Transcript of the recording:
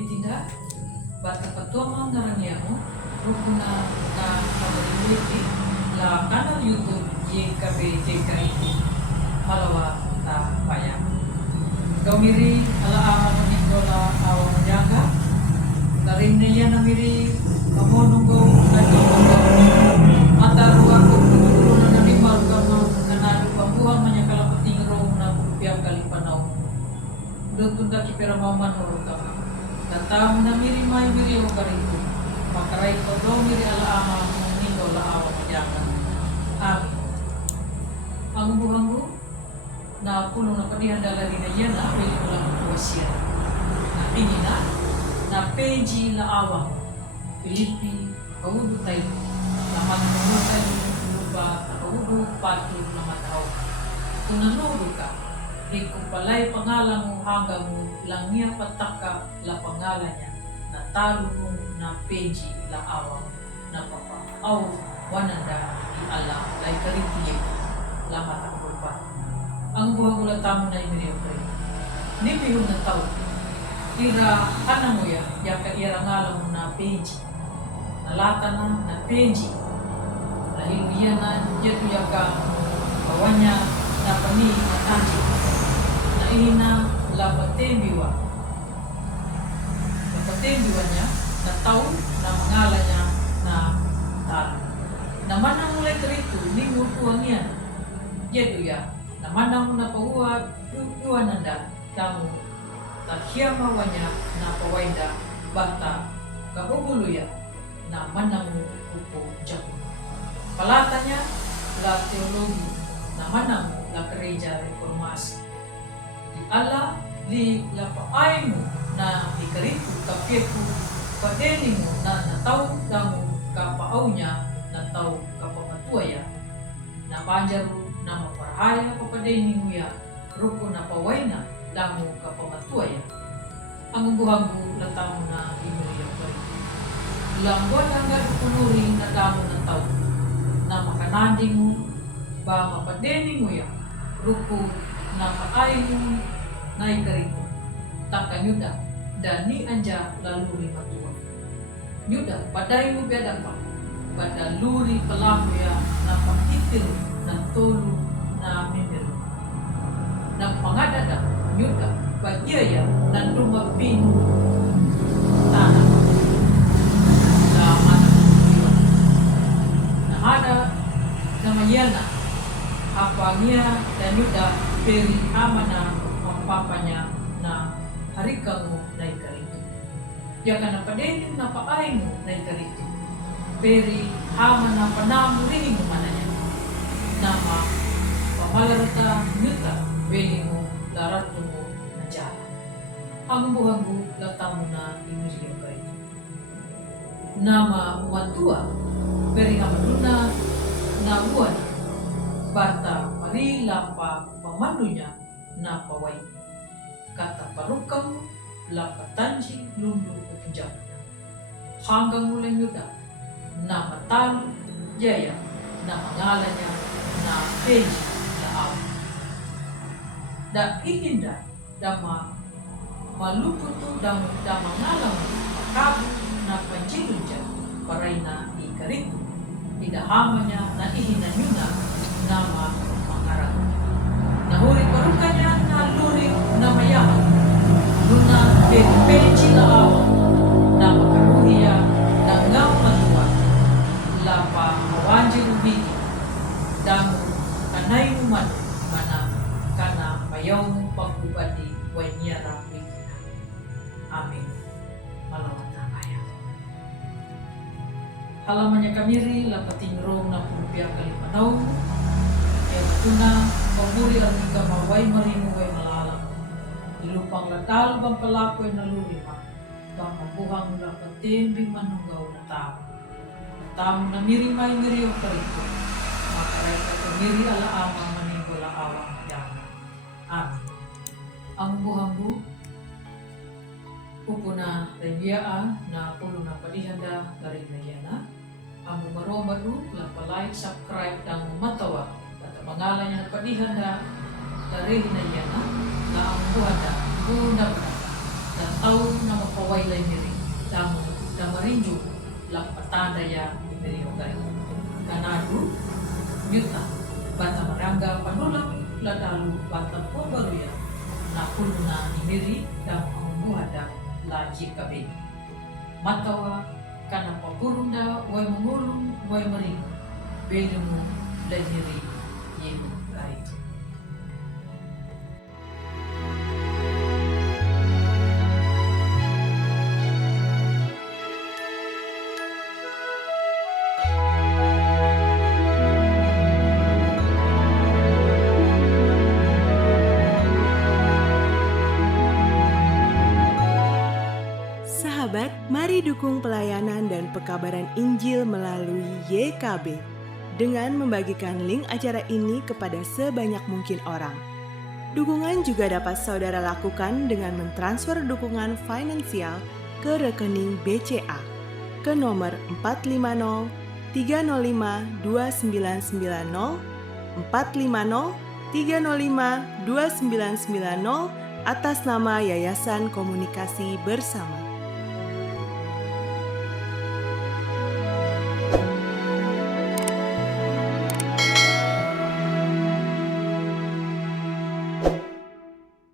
tinda bata patuamang narangyamo rukuna na kabaliti la kanal YouTube YKB malawa ta paya gamiri ala ano nikola awang jaga daring niya namiri kamonunggo mataruan ko na namin marugama kanado pambuhang manya kalapating rong na pupiyang kalipanaw doon tunda kipira maman horokama Tatamu na miri o karito. Makaray ko do miri alaama mong nito laawa majakan. Amin. Ang buhanggo na puno na padihan dalari na yan na apeli mo lang kuwasya. Na pinina na peji laawa. Filipi, kaudo tayo. Laman mo tayo lupa kaudo pati na mataw. Kung nanudo ka, kung pala'y pangalan mo hanggang mo lang niya pataka la pangalan niya na talo mo na peji la awang na papaaw wananda di ala lay karitiye lamat ang bulpa. Ang buhang ulat tamo na imiriyo pre. Nipihon na tao. Tira ana mo ya ka ngalan mo na peji. Nalata na peji. Dahil iyan na yato ka bawanya na pani na tanji. Ina lapatembiwa niya na taon na mangalan niya na talo. Naman ang mulay karito, hindi mo puwang yan. Yedo ya, naman ang muna pauwa, yuwan nanda, tamo, tahyamawa niya na pawainda, bata, kabubulo ya, na manang upo dyan. Palata niya, la teologi, na manang la kereja reformasi. Ala li lapaay mo na ikarito kapyepo padeni mo na nataw damo kapaaw niya nataw kapamatuaya na panjaro na maparahaya papadeni mo ya ruko na paway na damo kapamatuaya ang buhang mo latamo na inuya pa rin. Langwan hanggang punuri na damo ng tao na makanandi mo ba mapadeni mo ya ruko na paayin mo na ikarito, taka nyuda, dani anja laluri matua. Nyuda, paday mo biada pa, pada luri pelaku ya na pakitil na tolu na memero. Na pangadada, nyuda, bagia ya na lumapin tanah. Na mana iwan. Na ada namayana, apanya dan nyuda peri amana papanya na harika mo na ikarito. Yaka na padenin na paay mo na ikarito. Peri hama na panamurihin mo mananya. Nama pamalarata nyuta weli mo larato mo na jala. Ang buhang mo lata mo na imiriyo karito. Nama umatua peri hamaduna na uwan bata marila pa pamandunya na paway. Kata parukam, lapatanji, lundu utjam. Hanggang mulai yuda, na matalo, jaya, na mangalanya, na peji, na aw. Da ihinda, da maluputo, da mangalang, makabu, na panjilunja, paray na ikariku. Idahamanya na ihinanyuna, na mangarang. Nahuri parukanya na luri na mayaman. Luna peji na awan na makaruhiya na ngaw matua. Lapa awanji rubiti. Damu kanay uman mana kana mayaw mong pagkubati way niya rapikina. Amin. Malawat na kaya. Halamannya kamiri lapating rong na pumpiang kalipanaw. Kaya matuna paburi ang ikamaway marimu way malalang. Ilupang latal bang palakoy na lulima. Bang mabuhang lapatin bing manunggaw na tao. Tamo na mirimay miriyo karito. Makaray ka miri alaamang maninggola awang yaman. Amin. Ang buhang bu pupuna renyaan na pulo na palihanda dari na ang maromadu like, subscribe dan matawa at mangalan niya na palihanda dari na ang buhanda bunda dan tahu nama pawai lain diri damu damarinju lang patanda ya diri ogai kanadu yuta bata marangga panulang ladalu bata po baru ya na kuluna nimiri dan menguada la jikabe matawa kana papurunda wai mengulung wai mering bedemu lajiri yemu kai. Sahabat, mari dukung pelayanan dan pekabaran Injil melalui YKB dengan membagikan link acara ini kepada sebanyak mungkin orang. Dukungan juga dapat saudara lakukan dengan mentransfer dukungan finansial ke rekening BCA ke nomor 450 305 2990 450 305 2990 atas nama Yayasan Komunikasi Bersama.